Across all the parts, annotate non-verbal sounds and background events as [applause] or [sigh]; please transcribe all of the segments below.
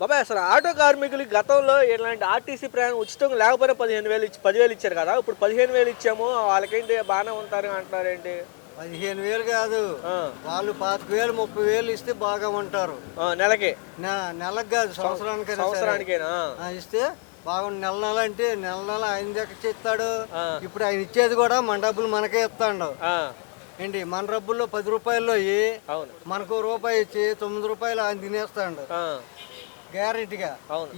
బాబాయ్ అసలు ఆటో కార్మికులకి గతంలో ఇలాంటి ఆర్టీసీ ప్రయాణం ఉచితం లేకపోతే పదిహేను వేలు ఇచ్చి పదివేలు ఇచ్చారు కదా? ఇప్పుడు పదిహేను వేలు ఇచ్చాము వాళ్ళకేంటి బాగానే ఉంటారు అంటున్నారేంటి పదిహేను వేలు కాదు. ఆ, వాళ్ళు పాతిక వేలు ముప్పై వేలు ఇస్తే బాగా ఉంటారు. ఆ, నెలకి? నెలకు కాదు సంవత్సరానికి సంవత్సరానికేనా ఇస్తే బాగా నెల నెల అంటే నెల నెల ఆయన దగ్గర ఆ. ఇప్పుడు ఆయన ఇచ్చేది కూడా మన డబ్బులు మనకే ఇస్తాడు. ఏంటి మన డబ్బుల్లో పది రూపాయల్లో మనకు రూపాయి ఇచ్చి తొమ్మిది రూపాయలు ఆయన తినేస్తాడు. గ్యారెంటీగా.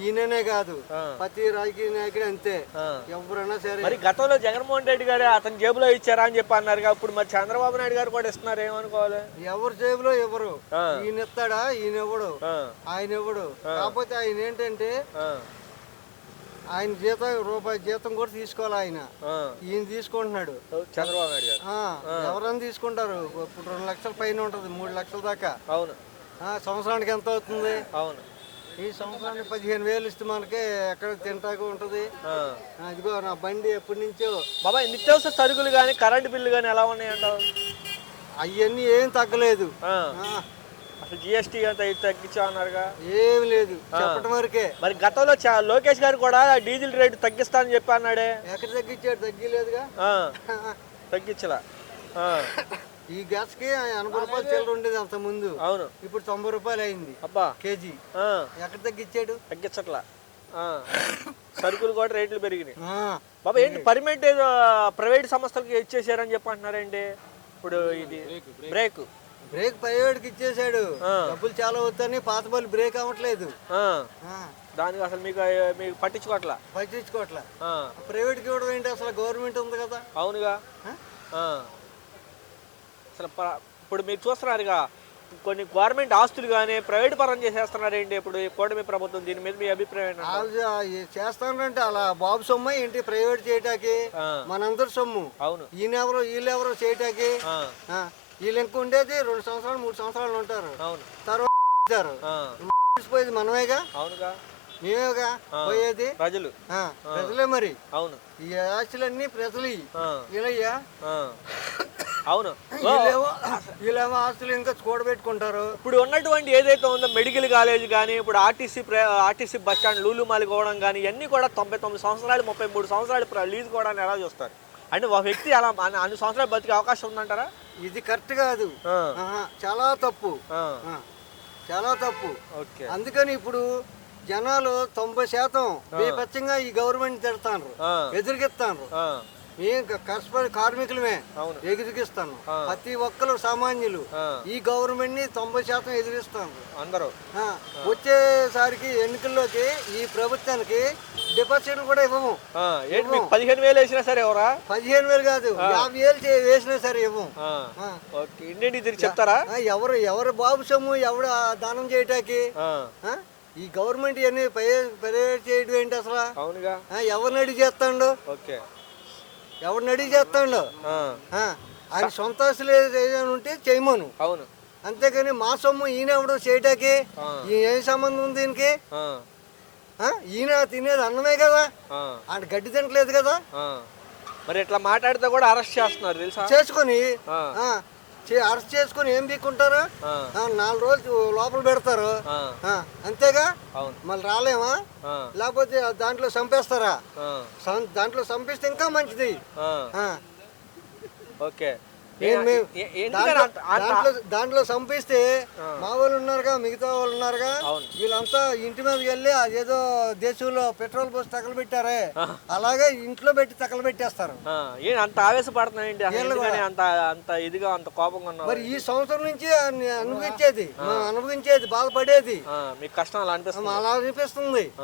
ఈయననే కాదు. ప్రతి రాజకీయ నాయకుడు అంతే. ఎవరైనా సరే. మరి గతంలో జగన్మోహన్ రెడ్డి గారు అతని జేబులో ఇచ్చారా అని చెప్పి అన్నారు ఇప్పుడు మరి చంద్రబాబు నాయుడు గారు కూడా ఇస్తున్నారు ఏమనుకోవాలి? ఎవరి జేబులో ఎవరు. ఈయన ఇస్తాడా? ఈయన ఎవడు? ఆయన ఎవడు? కాకపోతే ఆయన ఏంటంటే ఆయన జీతం రూపాయి జీతం కూడా తీసుకోవాలి ఆయన. ఈయన తీసుకుంటున్నాడు. చంద్రబాబు నాయుడు గారు. ఎవరైనా తీసుకుంటారు. ఇప్పుడు రెండు లక్షల పైన ఉంటుంది మూడు లక్షల దాకా. అవును. ఆ, సంవత్సరానికి ఎంత అవుతుంది? అవును. ఈ సంవత్సరానికి పదిహేను వేలు ఇస్తే మనకి ఎక్కడ తింటాకు ఉంటుంది. ఇదిగో నా బండి ఎప్పటి నుంచో. బాబాయ్ నిత్యావసర సరుకులు కానీ కరెంటు బిల్లు కానీ ఎలా ఉన్నాయంటావు? అవన్నీ ఏం తగ్గలేదు. అసలు జిఎస్టీ తగ్గించా అన్నారుగా? ఏం లేదు చెప్పటం వరకే. మరి గతంలో లోకేష్ గారు కూడా డీజిల్ రేటు తగ్గిస్తా అని చెప్పి అన్నాడే. ఎక్కడ తగ్గించాడు తగ్గలేదుగా. తగ్గించలా. [laughs] ఈ గ్యాస్కి ఎనభై రూపాయలు చిల్లర ఉండేది అంత ముందు. అవును. ఇప్పుడు తొంభై రూపాయలు అయింది అబ్బా. కేజీ. ఆ, ఎక్కడ తగ్గించాడు? తగ్గించట్లా. ఆ, సరుకులు కూడా రేట్లు పెరిగినాయి. ఆ, బాబా ఏంటి పర్మనెంట్ ఏదో ప్రైవేట్ సంస్థలకి ఇచ్చేసారని చెప్పి అంటున్నారండి ఇప్పుడు ఇది బ్రేక్ బ్రేక్. ప్రైవేట్కి ఇచ్చేసాడు. ఆ. డబ్బులు చాలా వద్దని పాత బళ్ళు బ్రేక్ అవ్వట్లేదు. ఆ, ఆ, దానికి అసలు మీకు మీకు పట్టించుకోవట్లా? పట్టించుకోవట్లే. ఆ, ప్రైవేట్కి ఇవ్వడం ఏంటి? అసలు గవర్నమెంట్ ఉంది కదా. అవునుగా. ఆ? ఆ. అసలు ఇప్పుడు మీరు చూస్తున్నారుగా కొన్ని గవర్నమెంట్ ఆస్తులు కానీ ప్రైవేట్ పరం చేసేస్తున్నారేంటి ఇప్పుడు ఈ కూటమి ప్రభుత్వం? దీని మీద మీ అభిప్రాయం చేస్తానంటే అలా బాబు సొమ్ము ఏంటి ప్రైవేట్ చేయటానికి? మనందరి సొమ్ము. అవును. ఈయనెవరు వీళ్ళెవరు చేయటానికి? ఆ, వీళ్ళు ఇంక ఉండేది రెండు సంవత్సరాలు మూడు సంవత్సరాలు ఉంటారు. అవును. తర్వాత పోయేది మనమేగా? అవునుగా. మేమేగా. పోయేది? ప్రజలు. ప్రజలే మరి. అవును. ఈ ఆస్తులన్నీ ప్రజలు ఆ. అవును. వీళ్ళేమో వీళ్ళేమో ఆస్తులు ఇంకా కూడబెట్టుకుంటారు. ఇప్పుడు ఉన్నటువంటి ఏదైతే ఉందో మెడికల్ కాలేజ్ కానీ ఇప్పుడు RTC RTC bus stand Lulu మాలికోవడం కానీ ఇవన్నీ కూడా తొంభై తొమ్మిది సంవత్సరాలు ముప్పై మూడు సంవత్సరాలు లీజు కూడా ఎలా చూస్తారు? అంటే ఒక వ్యక్తి అలా అన్ని- సంవత్సరాలు బతికే అవకాశం ఉందంటారా? ఇది కరెక్ట్ కాదు. చాలా తప్పు. చాలా తప్పు. ఓకే. అందుకని ఇప్పుడు జనాలు తొంభై శాతం బేపచ్చంగా ఈ గవర్నమెంట్ తిడతాను ఎదురుగిస్తాను ఆ, మేము కష్టపడి కార్మికులమే. ఆ. ప్రతి ఒక్కరు సామాన్యులు. ఈ గవర్నమెంట్ని తొంభై శాతం ఎదిరిస్తాను అందరూ. వచ్చేసరికి ఎన్నికల్లోకి ఈ ప్రభుత్వానికి డిపాజిట్లు కూడా ఇవ్వము. పదిహేను వేలు వేసినా సరే ఎవరా? పదిహేను వేలు కాదు. యాభై వేలు వేసినా సరే ఇవ్వం ఆ, ఆ. ఓకే. ఇండియన్ చెప్తారా? ఎవరు ఎవరు బాబు సొమ్ము ఎవడు ఆ దానం చేయటానికి? ఈ గవర్నమెంట్ ఇవన్నీ ప్రైవేట్ చేయడం ఏంటి అసలు? ఎవరిని అడిగి చేస్తాడు? ఓకే. ఎవరిని అడిగి చేస్తాడు? ఆయన సొంత ఆస్తులు ఏదైనా ఉంటే చేయమను. అవును. అంతేగాని మా సొమ్ము ఈయన ఎవడు చేయటానికి? ఏం సంబంధం ఉంది దీనికి? ఈయన తినేది అన్నమే కదా? ఆ, ఆయన గడ్డి తినట్లేదు కదా. మరి ఇట్లా మాట్లాడితే కూడా అరెస్ట్ చేస్తున్నారు తెలుసా? చేసుకొని? అరెస్ట్ చేసుకొని ఏం ఆ, నాలుగు రోజులు లోపల పెడతారు. అంతేగా? మళ్ళీ రాలేమా? లేకపోతే దాంట్లో చంపేస్తారా? దాంట్లో చంపిస్తే ఇంకా మంచిది. ఓకే. దాంట్లో చంపిస్తే మా వాళ్ళు ఉన్నారుగా మిగతా వాళ్ళు ఉన్నారుగా. వీళ్ళంతా ఇంటి మీదకి వెళ్ళి అదేదో దేశంలో పెట్రోల్ పోసి తగలబెట్టారే. ఆ. అలాగే ఇంట్లో పెట్టి తగలబెట్టేస్తారు. ఆ, ఏం అంత ఎందుకని అంత అంత ఇదిగా అంత కోపంగా ఉన్నారు? మరి ఈ సంవత్సరం నుంచి అనుభవించేది. అనుభవించేది బాధపడేది. మీకు కష్టం అలా అనిపిస్తుంది? అలా అనిపిస్తుంది.